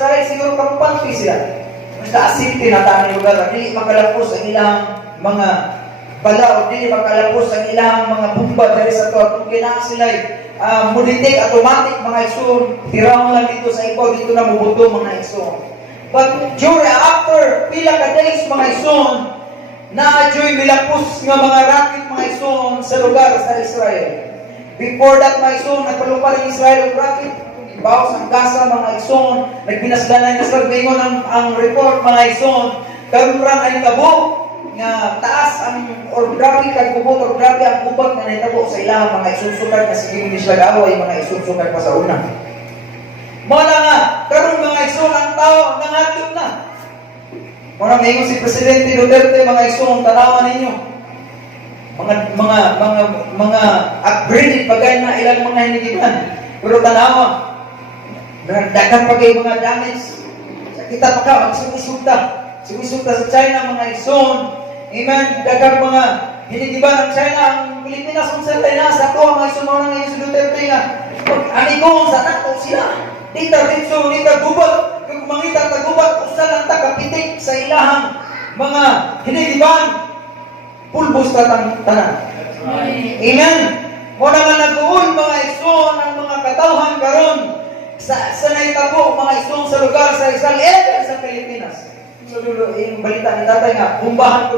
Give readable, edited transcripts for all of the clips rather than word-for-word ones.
Israel, siguro kampante sila. Basta asinti na tanong lugar, di makalapos ang ilang mga bala o di makalapos ang ilang mga bumba dari sa to. Kung kailangan sila mulitik, automatic mga igsoon, tiraw lang dito sa ibaw, dito na mubuto mga igsoon. But during after pila ka days mga igsoon, na-adyo'y milapos nga mga rocket mga igsoon sa lugar sa Israel. Before that mga igsoon, nagpalupal ang Israel ang rocket. Bawas ang Gaza mga igsoon, nagpinasdanan na sa bingon ang report mga igsoon, karuran ay tabo nga taas ang grabe kag kubot or grabe ang kubot nga nitabo sa ilang mga igsoon na sige ni sila gaway mga igsoon pa sa una. Mala nga karon mga igsoon ang tao nangatod na. Muna mayingon si Presidente Duterte mga igsoon, tanawan ninyo. Mga upgraded pagay na ilang mga hinigiban. Pero tanawa dagan pa kayo mga damage. Kita pa ka, magsumisugta. Sumisugta sa China, mga igsoon. Amen. Dagan mga hinigiban ng China. Ang Pilipinas kung saan tayo nasa ako, mga igsoon mga ngayon sa Duterte nga. Amigo, sa nato sila. Dita rinso, dita gubat. Kung mangita tagubat, usa lang takapitik sa ilahang mga hinigiban. Pulbos tatang tanan. Amen. Muna nga nag-uul mga igsoon ang mga katawhan karon sa naitabo mga igsoon sa lugar sa Israel sa Pilipinas. So, yung balita ni tatay nga, bumbahan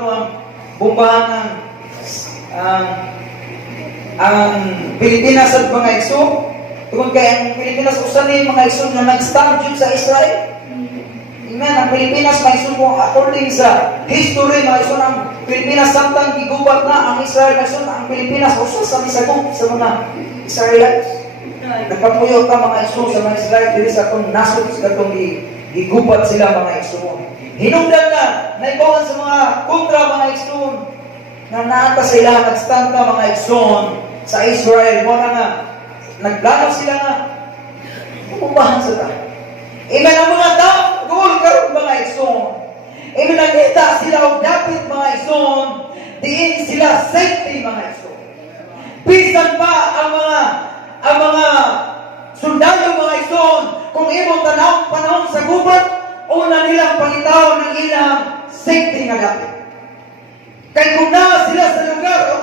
ang Pilipinas at mga igsoon. Tungkol kaya ang Pilipinas, usan ni mga igsoon na nag-stand yun sa Israel. Amen. Ang Pilipinas, mga igsoon po, according sa history, mga igsoon, ang Pilipinas samtang gigubat na ang Israel, mga igsoon, ang Pilipinas, usan sa misagong sa mga Israelites. Nagpapuyo ka mga igsoon sa mga Israel, dili sa itong nasod, sa itong gigubat sila mga igsoon. Hinungdan na, naibawan sa mga kontra mga igsoon, na naata sa ilang nag-stand ka mga igsoon sa Israel. Muna nga, nagplano sila nga, pumbahan sa ta. Amen, ang mga tao, goal karon mga igsoon. Amen, nakita sila o dapit mga igsoon, diin sila safety mga igsoon. Bisan pa ang mga sundalo mga igsoon, kung imong tanawang panahon sa gubat, una nilang pangitaw ng ilang safety nga dapit. Kaya kung na sila sa lugar o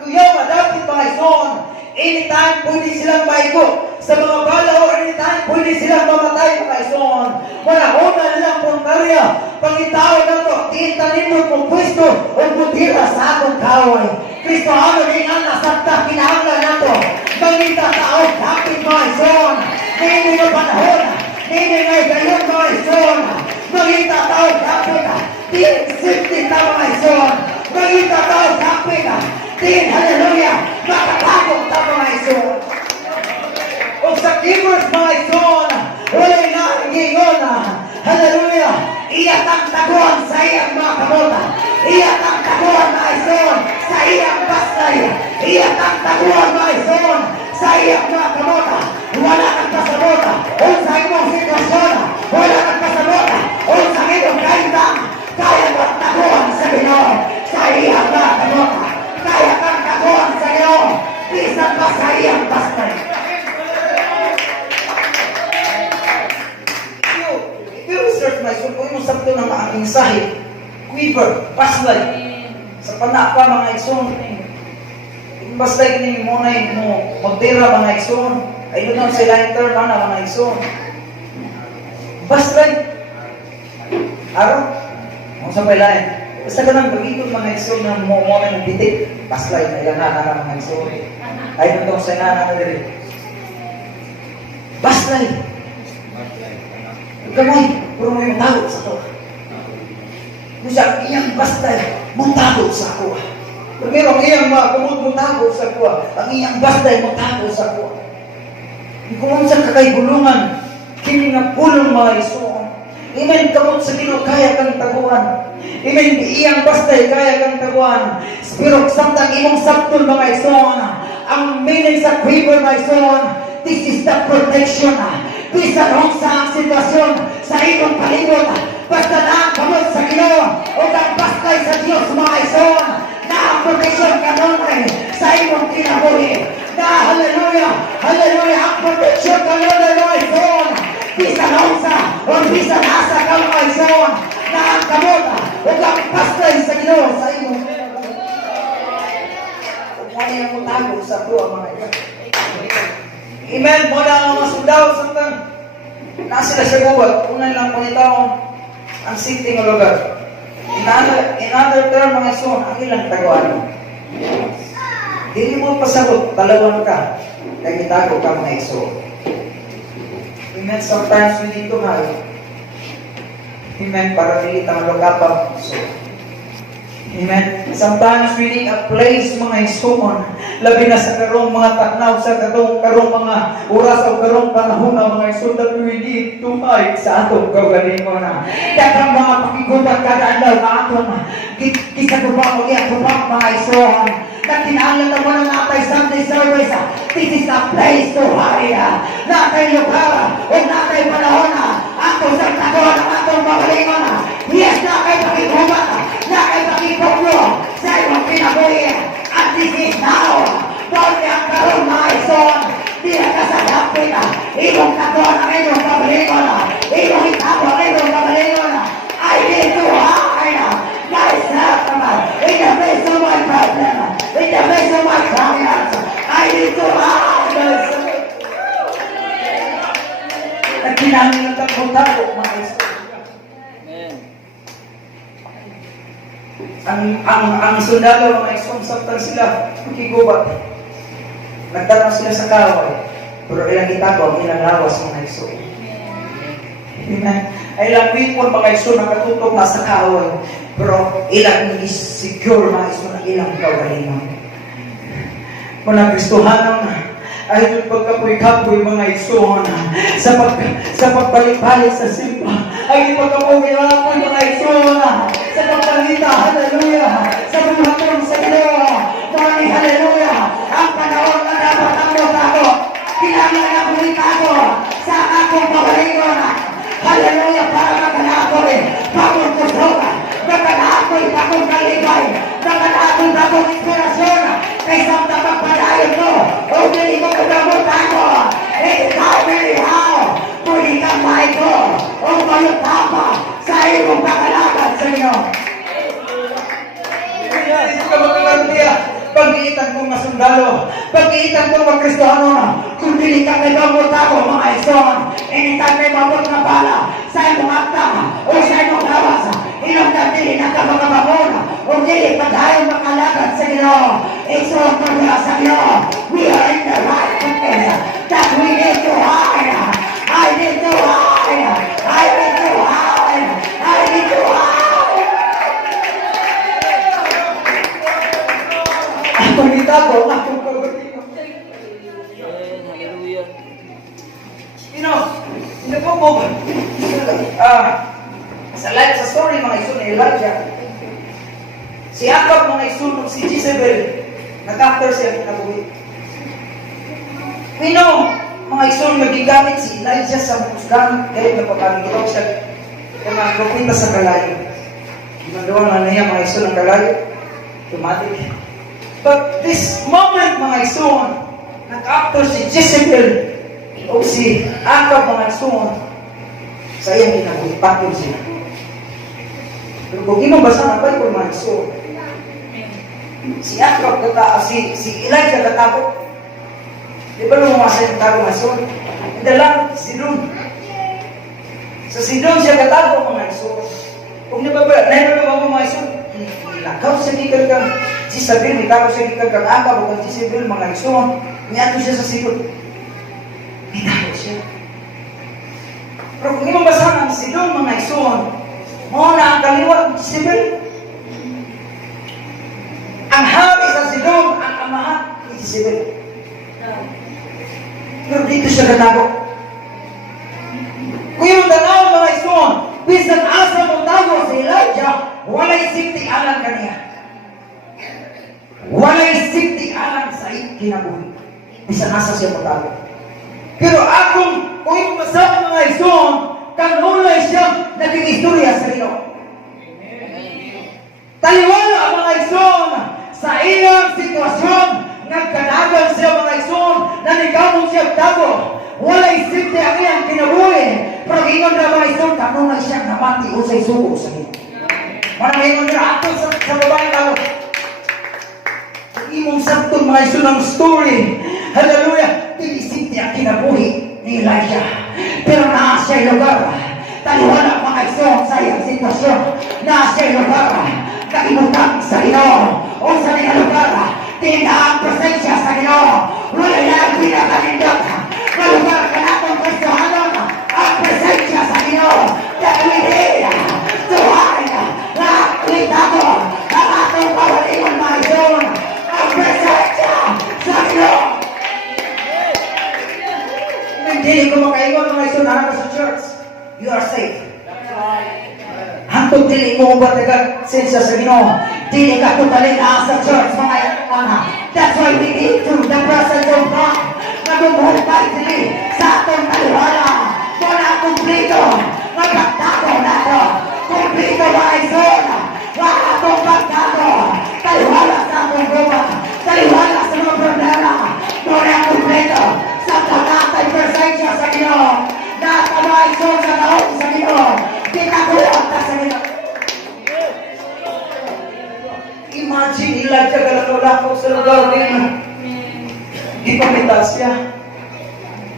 kuyaw nga dapit mga igsoon, anytime pwede silang maigo sa mga bala o anytime pwede silang mamatay mga igsoon. Wala una nilang puntarya, pangitaw na to, tiintanin mo kung pwesto o butira sa akong kaway. Kristo ano din ang nasakta, kinahanglan na to. Mangita tao, dapit mga igsoon. Hindi mo panahon, hindi nga gayon mga igsoon. Mangita tao, dapit, din safety na mga igsoon. Mangita tao, dapit, din hallelujah, makatagong na mga igsoon. O sa keepers mga igsoon, wala na ingingon, hallelujah, iyak ang taguan sa iyang mga kamota. Iyak ang taguan mga igsoon sa iyang bastay. Iyak ang taguan mga igsoon sa iyang mga kamota. Wala kang kasabota o sa imong sitwasyon. Wala kang kasabota o sa imong kaintang. Kaya mo ang taguan sa Ginoo sa iyang mga kamota. Kaya kang taguan sa Ginoo bisan pa sa iyang bastay. Research na isun, kung yung sabto ng mga mensahe, quiver, paslay, sa panapa mga igsoon, baslay kini mo na mo, magtira mga igsoon, ay doon sa lighter na mga igsoon. Baslay, araw, kung sa palayan, basta ka nang bagitod mga igsoon na mo na yung bitik, baslay, na ilang na mga igsoon, ay doon sa nana na diri. Baslay, gamay, pero may matago sa ako. Kung iyang bastay, matago sa ako. Pero ang iyang mga kumot matago sa ako. Ang iyang bastay, matago sa ako. Kung sa kakaigulungan, kini nga pulong mga igsoon. Amen, kamot sa Ginoo kaya kang taguan. Amen, iyang bastay, kaya kang taguan. Pero samtang imong sabtol mga igsoon, ang meaning sa quiver mga igsoon, this is the protection. Bisan kung sa sitwasyon sa imong palibot, basta na kamot sa Ginoo o bastay sa Diyos mga igsoon, na ang proteksyon kanunay sa imong kinabuhi. Na hallelujah, hallelujah, ang proteksyon kanunay mga igsoon, bisan kung sa o Bisan asa ka mga igsoon na ang kamota o ang pastay sa Ginoo sa imo. Wala yung mutago sa tuwa mga igsoon. Amen. Muna ang mga sundalo sa tang nasa na siya buwag. Una lang po itaon ang sitting lugar. In other term, mga igsoon, ang ilang taguan. Hindi mo pasagot, talawan ka. Kaya itago ka mga igsoon. Amen. Sometimes we need to hide. Amen. Para dili tayo lugapan. Amen. Sometimes we need a place mga igsoon. Labi na sa karong mga taknaw, sa karong mga oras o karong panahon na mga igsoon that we need to hide sa atong kaugalingon na. Dakang mga pakigubat kada adlaw na atong kisagubang o iagubang mga igsoon. Na kinahanglan na mo na natay Sunday service. This is a place to hide. Natay lugar o natay panahon na ato sa tagon ang atong magalingon na. Yes, natay pakigubat. Natay pakigublo sa imong kinabuhi. And this is now. Doon ang karoon mga igsoon. Di na kasadapin na. Imong tagon ang imong magalingon na. Imong itabo ang imong magalingon na. I need to hide myself naman. In the face of my problem. In the face of my trials, I need to hide myself. Nagkinangin ang tago mga igsoon. Ang sundalo mga igsoon, saktan sila, makigubat. Nagtanong sila sa kaway, pero ilang itago ang ilang lawas mga igsoon. Amen. Ay ilang wipon mga igsoon, nakatutok na sa kaway, pero ilang secure mga igsoon ang ilang kaugalingon. Kung nagristuhanan ay doon pagkapoy-kapoy mga igsoon sa pagbalik-balik sa simpa ay pagkapoy-kapoy mga igsoon sa pagbalita, hallelujah, sa buhatong sa Ginoo, morning, hallelujah, ang panahon na dapat ang tago, kailangan na bulitago sa akong pagalingon, hallelujah, para maganakoy, bagong kusokan, maganakoy, bagong kalibay, maganakoy, bagong inspirasyon, kaysa pagpadayon mo, o hindi mo kagabutago, ikaw, how, pwede kang maiko, o mayutapa, sa iyong kakalaban sa inyo. Ito ka magkalantiya, pag-iitan kong masundalo, pag-iitan kong magkristohano na, kung dili ka may babutago mga igsoon, initan may babot na bala, sa iyong akta, o sa iyong lawas, ilang dili na ka magkabakon, o dili paghayon makalaban sa Ginoo, igsoon ko niya sa Ginoo, we are in the right place, that we need to hide, I need to hide, I need to hide, I need to hide. Akong itago, akong pagbatingo. Hallelujah. Hindi po po. Sa story mga igsoon ni Elijah, si Akab mga igsoon, si Jezebel, nag-after siya kinabuhi. Mga igsoon, magigamit si Elijah sa musgan, kaya napapagigitaw siya kung magpapinta sa kalayo. Ginagawa na niya mga igsoon ng kalayo, automatic. But this moment mga igsoon, nag-after si Jezebel o si Akab mga igsoon, sa iyang kinabuhi, patyon siya. Pero kung inubasa na Bible mga igsoon, si Akab si Elijah katapot. Di ba lumamasa yung tago mga igsoon? Hindi lang, Sidon. Sa Sidon siya katago mga igsoon. Kung naibaba mo mga igsoon, ilakaw siya gikan kang Jezebel, may tago siya gikan kang Akab o kang Jezebel mga igsoon. Niyato siya sa Sidon. May tago siya. Pero kung inubasa ang Sidon mga igsoon, mo na ang kaliwa ng Jezebel. Ang hari sa Sidon, ang amahan ni Jezebel. Pero dito siya katago. Kung yung tanaw mga igsoon, bisan asa mo tago si Elijah, walay safety alam kaniya. Walay safety alam sa kinabuhi. Bisan asa siya mo tago. Pero kung yung masama mga igsoon, kanulay siya naging istorya sa iyo. Taliwala ang mga igsoon sa ilang sitwasyon, nagkanagan siya mga igsoon, nanigamong siya tago. Walay safety ang iyang kinabuhi. Pero ingon na mga isang kanunay siya namati o sa isuko sa iyo. Marang ingon na ato sa babae tao. Imong sabtong mga iso ng story. Hallelujah. Tinisip niya kinabuhi ni Elijah. Pero naa siya lugar. Taliwala mga iso sa iyang sitwasyon. Naa siya lugar. Kaimutang sa Ginoo. O sa mga lugar. Tindaang presensya sa Ginoo. Wala yan pinakalindot. Na lugar ka natong Kristohanon. Ang presensya sa Ginoo. Dahil tuhain na litado. Ang atong kawalingon mga iso. Ang presensya sa Ginoo. Hindi ko makaingon mga iso na sa church. You are safe. Hantong dili mo ubatagan sensya sa Ginoo. Dili ka tutalin na sa church mga anak. That's why we need to the presence of God. Nagumuhod tayo dili sa atong taliwala. Wala kumplito. Nagpagtago na ito. Kumplito mga ison. Wala atong pagtago. Taliwala sa atong goma. Taliwala sa mga problema. Wala kumplito. Sa tagatay presensya sa Ginoo. Natama ison sa taon sa Ginoo. Kinagulat ka sa Ginoo. Imagine Elijah galako-lako sa lugar din. Di pamita siya.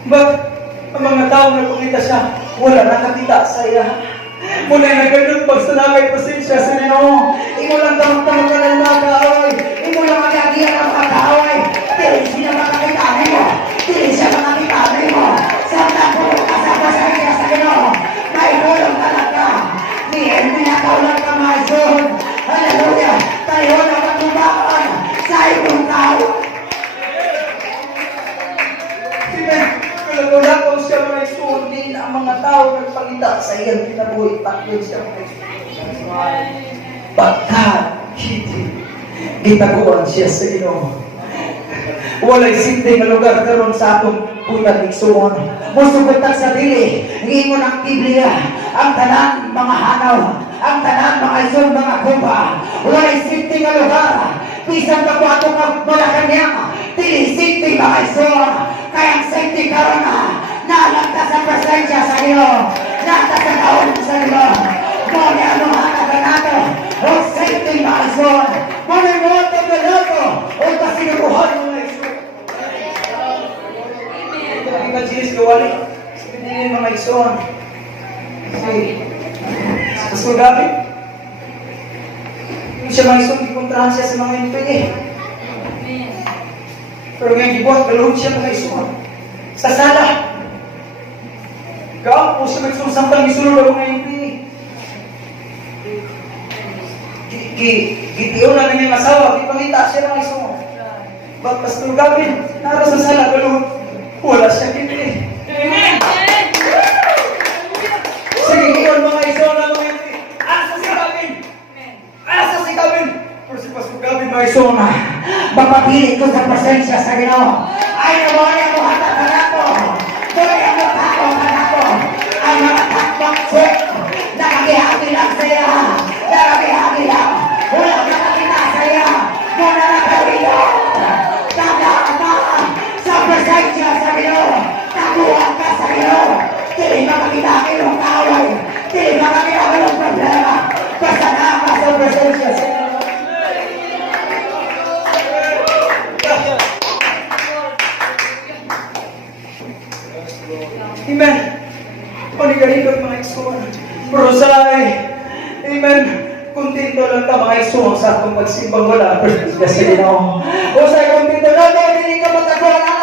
But ang mga tao na pumita siya, wala nakakita sa iya. Muna na ganun pag sanagay presensya sa Ginoo. Imo lang tamang-tamang ka ng mga kaaway. Imo lang magagiyan ng mga kaaway. Dili siya makakita mo. Dili siya makakita mo. Sa tapos ka sa presensya sa Ginoo. May hulong talaga. Hindi na kaulang ka mga isun. Hallelujah! Tayo na matubaan sa ibang tao. Sige, kalagulakaw siya mga isun. Din ang mga tao nagpangita sa iyang kinabuhi. Takyon siya mga isun. Pagkat hindi gitaguan siya sa Ginoo. Walay simpleng nga lugar karon sa atong buntag igsuon. Musugutan sa dili, ingon ang Biblia, ang tanan mga hanaw, ang tanan mga isun mga kuba. Walay simpleng nga lugar, bisan pa ko atong Malacanang, dili simpleng mga isun. Kaya ang simpleng karon nalagta sa presensya sa iyo, nalagta sa taon sa iyo. Muli ano hanagan nato, o simpleng mga isun. Muli mo ito na nato, o kasinubuhan mo na isun. Imagine wali sabihin mga ison si David yung siya mga ison ipuntrahan siya sa mga impili pero ngayon dibuhat kaluhod siya mga ison sa sala ikaw po siya magsusampang isunod ang mga impili gitiyo na nang yung asawa ipangita siya mga ison but Pastor Gavin nara sa sala kaluhod wala siya kini. Amen! Sige, ngayon mga iso na mga ito. Asa si Gavin? Asa si Gavin? Pero si Pastor Gavin mga iso na. Mapapili ko sa presensya sa Ginoo. Ay, nawala mo hata ka na ko. Tuloy ang matako ka na ko. Ang mga takbang siya. Nakakihagi lang siya. Nakakihagi lang. Wala nakakita siya. Muna nakawilo. Sa presensya sa Ginoo, taguan ka sa Ginoo. Dili makakita ng kaaway. Dili makakita ng problema. Basta na ka sa presensya sa Ginoo. Amen. Panigarilog mga isuan. Prosay. Amen. Kontento lang ka mga isuan sa atong pagsimbang wala. Presensya sa Ginoo. O sa'y kontento lang ka, hindi ka mataguan na.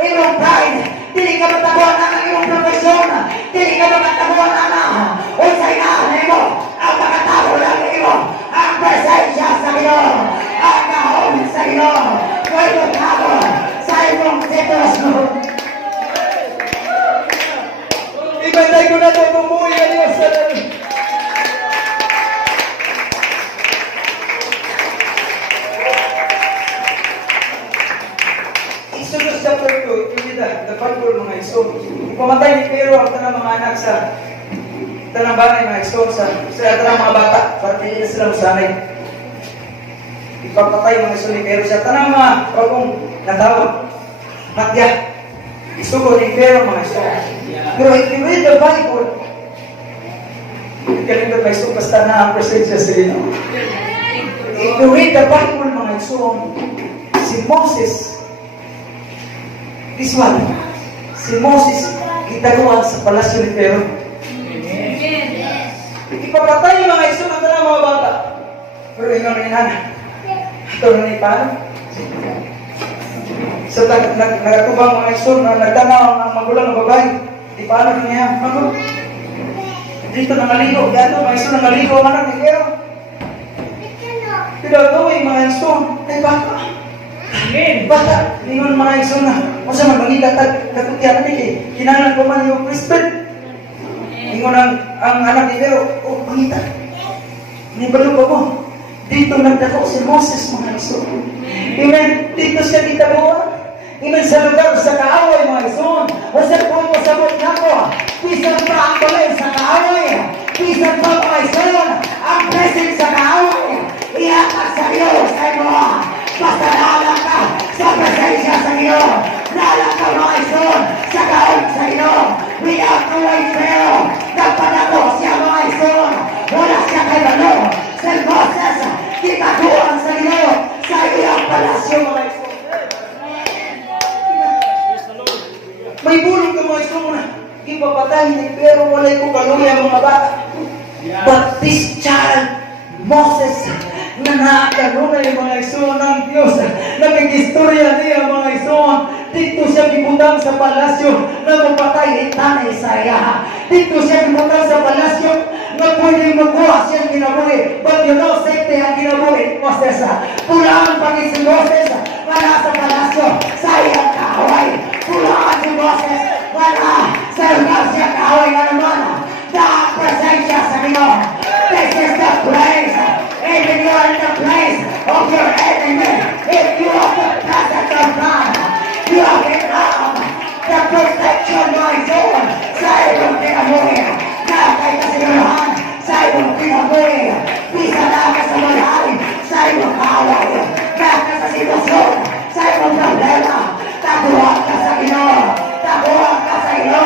Imong pride, dili ka mataguan na imong profesyon, dili ka mataguan na o sa inaanay mo, ang makatago lang imo, ang presensya sa Ginoo, ang kahon sa Ginoo, huwag magtago sa imong sitwasyon. Ibantay ko na ito, bumuhay ka Diyos sa lalim. Exodus chapter 2, ito the Bible mga iso. Ipamatay ni Pero ang tanang mga anak sa tanang banay mga iso sa tanang mga bata para hindi na sila usanay. Ipapatay mga iso ni Pero sa tanang mga bagong natawag, patya. Isugo ni pero mga iso. Pero if you read the Bible, kalindot may iso basta na ang presensya sa inyo. If you read the Bible, mga iso, si Moses, this one, si Moses, gitaguan sa palasyo ni Pero. Ipapatay yung mga iso ng mga bata. Pero ingon rin na, ito na ni paano? So, nagatubang mga iso na nagtanaw ang magulang ng babae. Di paano niya? Ano? Dito nangaligo. Dito mga iso nangaligo ang anak ni Pero. Pero ito ay mga iso. Ay baka. Baka. Ingon mga iso na. O sa magmangita katutyan ni kinalan ko man yung Christian. Ingon ang anak ni Pero. Oh, pangita. Nibalo pa mo. Dito nagdako si Moses mga iso. Amen. Dito siya gitabuan. Amen. Sa lugar sa kaaway mga iso. O sa kung masabot na ko. Pisan pa ang balay sa kaaway. Pisan pa mga iso. Ang blessing sa kaaway. Iyakas sa iyo sa iyo. Basta naalang ka sa presensya sa iyo. Naalang ka mga iso. Sa kaaway sa iyo. Without the way Pero. Nagpanako siya mga iso. Wala siya kay Lalo. Sa Moses. Kitaguan sa iyo. Sa iyong palasyo mga iso. May bulong ka mga iso na. Ipapatay ni Pero walay ko kaluya mga bata. But this child, Moses, na nakakanunay mga iso ng Diyos, nagkikistorya niya mga iso, dito siya gibutang sa palasyo na mapatay ni Tanay Isaiah. Dito siya gibutang sa palasyo na pwedeng magbuha siyang kinabuhi. But you know, safety ang kinabuhi, Moses. Pulaan pagin si Moses, wala sa palasyo, sa iyang kaaway. Pulaan si Moses, wala sa lugar siya kaaway na naman. Dahil presensya sa iyo. This is the place. Even you are in the place of your enemy. If you are the presence of God, you have enough. The protection my soul. Sa iyong kinabuhi. Nakay kasigahan. Sa iyong kinabuhi. Bisa na ka sa malalim. Sa iyong kaaway. Nakay sa sitwasyon. Sa iyong problema. Taguan ka sa iyo. Taguan ka sa iyo.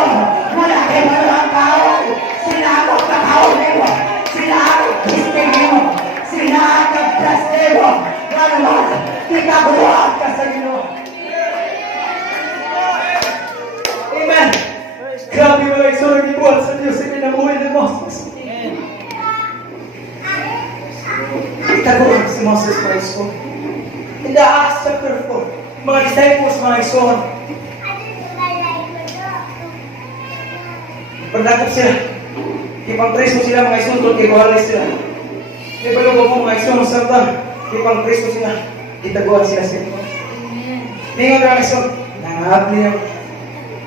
Wala kayo malang kaaway. Sinakot ka kaaway mo. Sinakot kisting mo. Sinakot plastic mo. Ano mo? Titaguan ka sa iyo. Amen. Grabe mga iso na gibuhat sa Diyos sa kinabuhi ni Moses. Itaguan si Moses mga iso. In the Acts chapter 4, mga disciples mga iso, pagdakot sila, ipang-preso sila mga iso, doon kay Buhalis sila. Di ba yung mga iso ng sartan, ipang-preso sila, itaguan sila sila. Ningon mga iso,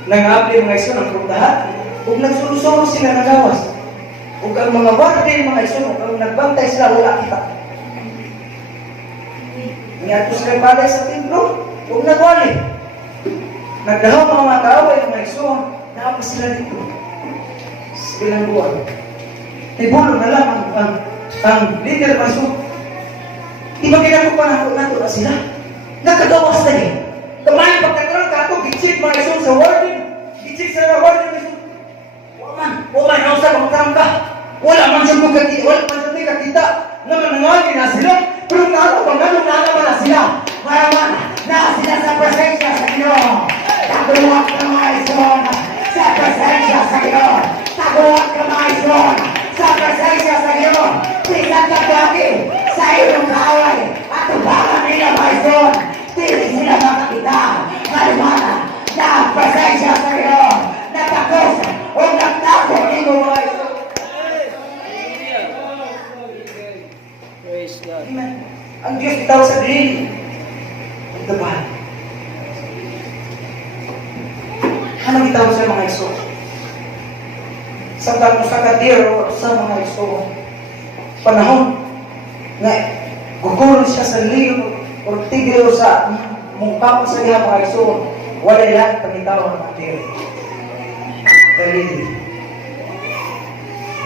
nangabli mga iso ng prutahan, kung nagsulusuro sila ng gawas, kung ang mga warden mga iso, kung nagbantay sila, wala kita. Niyatos kay palay sa templo, kung nagwali. Nagdahaw mga kaaway mga iso, naapas sila dito. Bilang buwan. Ibulong na lang ang leader ng iso. Di ba kinakupan nato na sila? Nagkagawas na eh. Kamay pagkakaroon ka ito, gitsik mga iso sa warden. Gitsik sa warden iso. Waman, ang sa pagkaroon ka. Wala man siya kakita. Naman nangawin na sila. Pero naman na sila. Mayaman, na sila sa presensya sa iyo. Taguwag ka mga iso sa presensya sa iyo. Taguwag ka mga iso sa presensya sa iyo. Tingnan ka lagi sa iyong kaaway. At tubangan nila mga iso. Tili sila makakita. Malimana na presensya sa iyo. Natakos o nagtakot ito mga iso. Amen. Ang Diyos itaw sa diri. Ang dabahan. Anong itaw sa mga iso? Sa kadir o sa mga iso. Panahon na gugulo siya sa liyo o tigil sa mukha sa liya mga iso. Wala yan pagitaw ng kadir. The lily.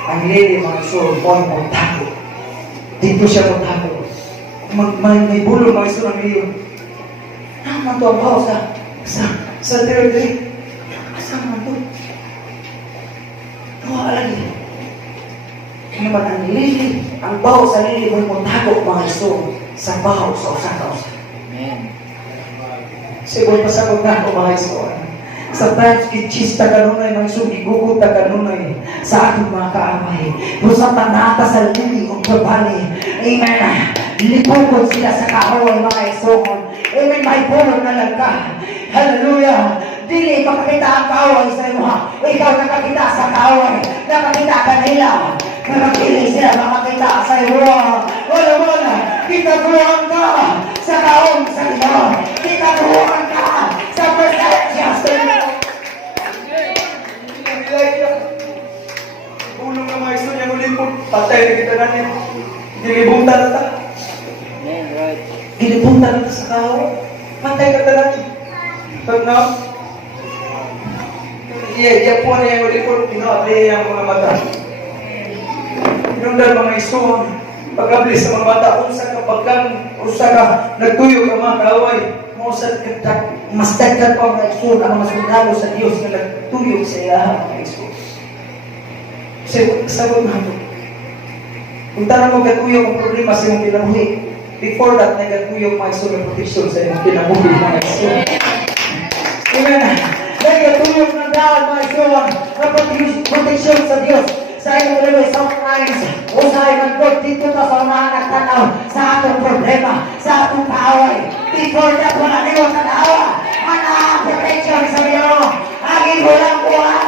Ang lily mga iso, buwan mo tago. Dito siya magtago. May bulo mga iso ng liyo. Naman to ang baho sa territory. Wala lagi. Ano man ang lili, ang baho sa lili mo'y muntago mga iso sa baho sa usa-usa. Siguro pasagod na ako mga iso. Sometimes kitchista ka nunay, mga iso, gigugot ka nunay sa ating mga kaamay. Kung tanata sa lili kong pabali. Amen. Lipukod sila sa kaaway mga iso. Amen. May pulong na lang ka. Hallelujah. Dili makakita ang kaaway sa iyo. Ikaw nakakita sa kaaway. Nakakita ka nila. Nakakili sila makakita sa iyo. Wala. Kitaguan ka sa kaaway sa iyo. Kitaguan ka sa presensya sa iyo. Ulong na mga iso niya ulimpod. Patay na kita natin. Dilibutan na ta. Dilibutan na ta sa kaaway. Patay ka ta natin. Pag na, iya po na yung ulipod, pinaabli yung mga mata. Pinundan mga iso, pag-abli sa mga mata, usa ka, nagtuyo ka mga kaaway, mas dagdag pa mga iso, ang mas magdalo sa Diyos na nagtuyo sa iya mga iso. Sagot na ito. Kung tanong mo gatuyo ang problema sa iyong kinabuhi, before that, nagatuyo mga iso ng protection sa iyong kinabuhi mga iso. Amen. Nagatuyo ng daan mga iso ng protection sa Diyos. Sa iyong liwi, sometimes, usay ng God dito ka sa mga nagtanaw sa atong problema, sa atong kaaway. Before that, wala niyo sa daawa. Ang protection sa iyo. Ang ibulang buhay.